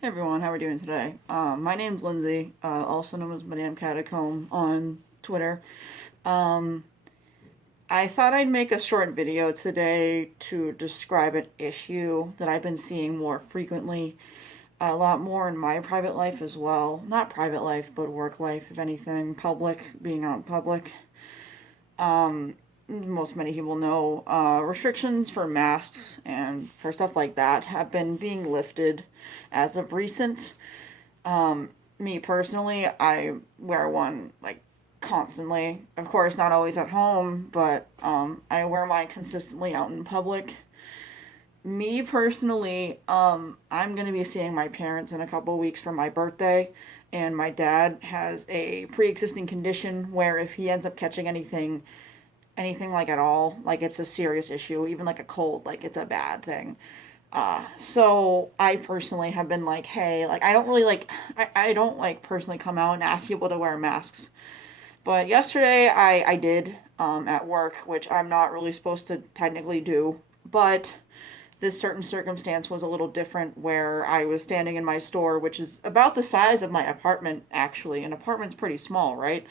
Hey everyone, how are we doing today? My name's Lindsay, also known as Madame Catacomb on Twitter. Um, I thought I'd make a short video today to describe an issue that I've been seeing more frequently, a lot more in my private life as well. Not private life, but work life, if anything, public, being out in public. Most many people know restrictions for masks and for stuff like that have been being lifted as of recent. Um, Me personally, I wear one like constantly. Of course, not always at home, but I wear mine consistently out in public. Me personally, I'm gonna be seeing my parents in a couple of weeks for my birthday, and my dad has a pre-existing condition where if he ends up catching anything like at all, like it's a serious issue, even like a cold, like it's a bad thing. So I personally have been like, hey, like I don't really like, I don't like personally come out and ask people to wear masks. But yesterday I did at work, which I'm not really supposed to technically do. But this certain circumstance was a little different where I was standing in my store, which is about the size of my apartment, actually. An apartment's pretty small, right?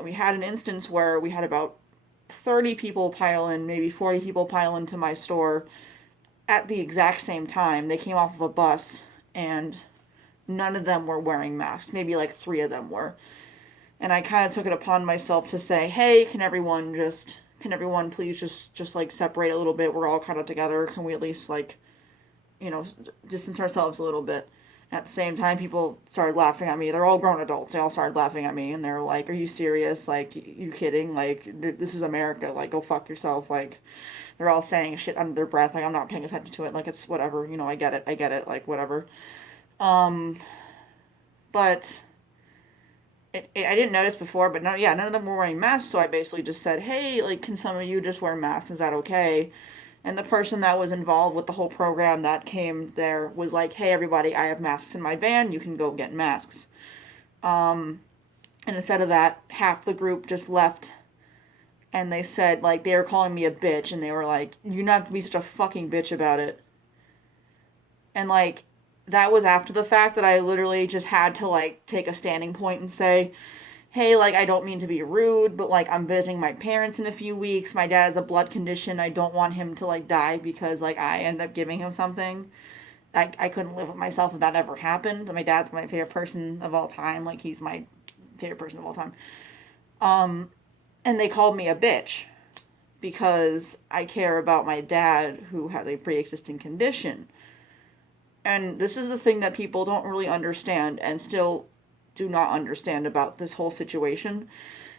We had an instance where we had about 30 people pile in, maybe 40 people pile into my store at the exact same time. They came off of a bus and none of them were wearing masks. Maybe like three of them were. And I kind of took it upon myself to say, "Hey, can everyone please just like separate a little bit? We're all kind of together. Can we at least like, you know, distance ourselves a little bit?" At the same time, people started laughing at me. They're all grown adults. They all started laughing at me, and they're like, "Are you serious? Like, you kidding? Like, this is America. Like, go fuck yourself." Like, they're all saying shit under their breath. Like, I'm not paying attention to it. Like, it's whatever. You know, I get it. I get it. Like, whatever. Um, but I didn't notice before, but no, yeah, none of them were wearing masks. So I basically just said, "Hey, like, can some of you just wear masks? Is that okay?" And the person that was involved with the whole program that came there was like, "Hey, everybody, I have masks in my van. You can go get masks." Um, and instead of that, half the group just left, and they said like they were calling me a bitch, and they were like, "You not have to be such a fucking bitch about it." And like that was after the fact that I literally just had to like take a standing point and say, "Hey, like I don't mean to be rude, but like I'm visiting my parents in a few weeks. My dad has a blood condition. I don't want him to like die because like I end up giving him something." I couldn't live with myself if that ever happened. My dad's my favorite person of all time. Like he's my favorite person of all time. Um, and they called me a bitch because I care about my dad who has a pre-existing condition. And this is the thing that people don't really understand and still do not understand about this whole situation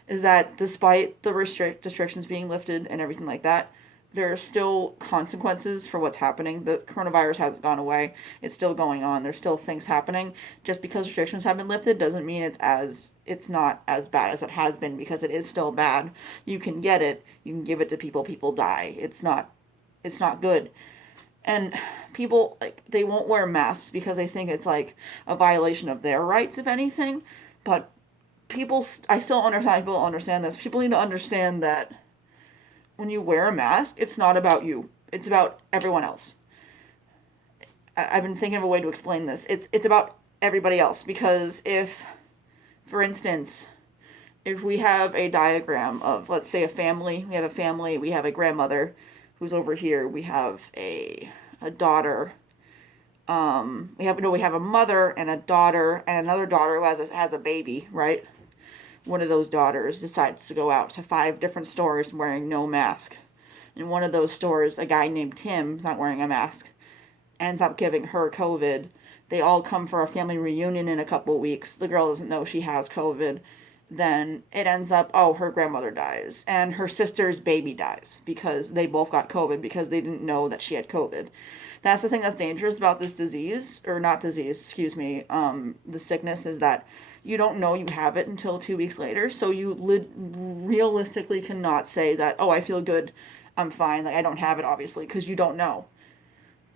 is that despite the restrictions being lifted and everything like that, there are still consequences for what's happening. The coronavirus hasn't gone away. It's still going on. There's still things happening. Just because restrictions have been lifted doesn't mean it's not as bad as it has been because it is still bad. You can get it. You can give it to people. People die. It's not good. And people like they won't wear masks because they think it's like a violation of their rights if anything. But people I still understand people understand this. People need to understand that when you wear a mask, it's not about you. It's about everyone else. Have been thinking of a way to explain this. It's about everybody else because if, for instance, if we have a diagram of let's say a family, we have a family, we have a grandmother who's over here, we have a daughter. We have a mother and a daughter and another daughter who has a baby, right? One of those daughters decides to go out to 5 different stores wearing no mask. In one of those stores, a guy named Tim is not wearing a mask, ends up giving her COVID. They all come for a family reunion in a couple of weeks. The girl doesn't know she has COVID. Then it ends up, oh, her grandmother dies. And her sister's baby dies because they both got COVID because they didn't know that she had COVID. That's the thing that's dangerous about this disease, or not disease, excuse me, the sickness is that you don't know you have it until 2 weeks later. So you realistically cannot say that, oh, I feel good, I'm fine, like I don't have it, obviously, because you don't know.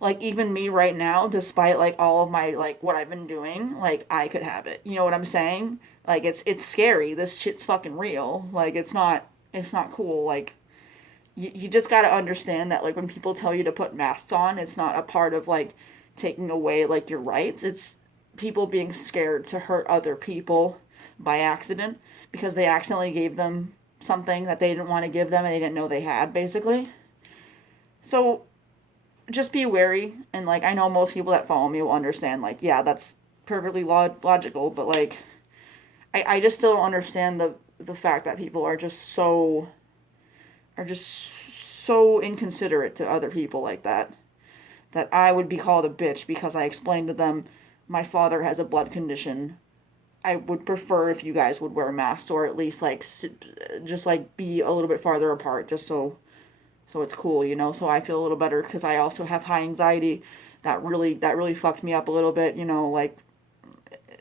Like even me right now, despite like all of my like what I've been doing, like I could have it. You know what I'm saying? Like it's scary. This shit's fucking real. Like it's not cool. Like you just got to understand that like when people tell you to put masks on, it's not a part of like taking away like your rights. It's people being scared to hurt other people by accident because they accidentally gave them something that they didn't want to give them and they didn't know they had, basically. So just be wary, and like I know most people that follow me will understand, like, yeah, that's perfectly logical, but like I just still don't understand the fact that people are just so inconsiderate to other people like that. That I would be called a bitch because I explained to them my father has a blood condition. I would prefer if you guys would wear masks, or at least like just like be a little bit farther apart, just so it's cool, you know. So I feel a little better because I also have high anxiety. That really fucked me up a little bit, you know. Like,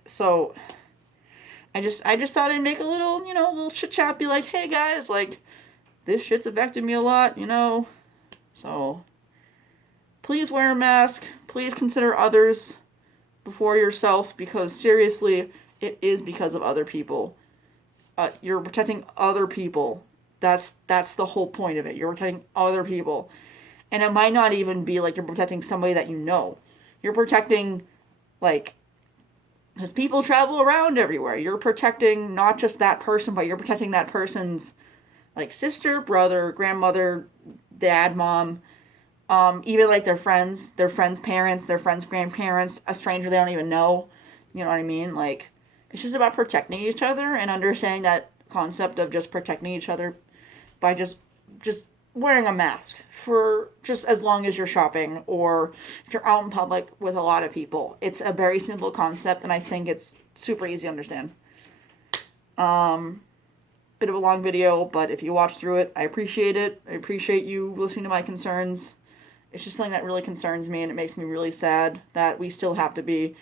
so I just thought I'd make a little, you know, little chit chat, be like, hey guys, like this shit's affected me a lot, you know. So please wear a mask. Please consider others before yourself, because seriously, it is because of other people. You're protecting other people. That's the whole point of it. You're protecting other people, and it might not even be like you're protecting somebody that you know. You're protecting, like, because people travel around everywhere. You're protecting not just that person, but you're protecting that person's like sister, brother, grandmother, dad, mom, even like their friends' parents, their friends' grandparents, a stranger they don't even know. You know what I mean? Like, it's just about protecting each other and understanding that concept of just protecting each other by just wearing a mask for just as long as you're shopping or if you're out in public with a lot of people. It's a very simple concept, and I think it's super easy to understand. Bit of a long video, but if you watch through it, I appreciate it. I appreciate you listening to my concerns. It's just something that really concerns me, and it makes me really sad that we still have to be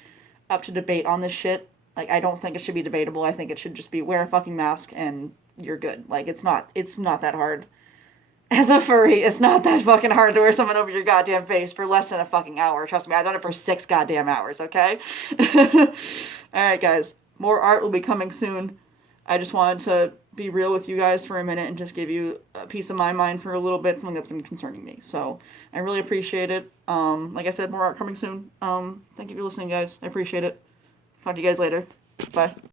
up to debate on this shit. Like, I don't think it should be debatable. I think it should just be wear a fucking mask and you're good. Like, it's not that hard. As a furry, it's not that fucking hard to wear something over your goddamn face for less than a fucking hour. Trust me, I've done it for 6 goddamn hours, okay? Alright, guys. More art will be coming soon. I just wanted to be real with you guys for a minute and just give you a piece of my mind for a little bit, something that's been concerning me. So, I really appreciate it. Like I said, more art coming soon. Thank you for listening, guys. I appreciate it. Talk to you guys later. Bye.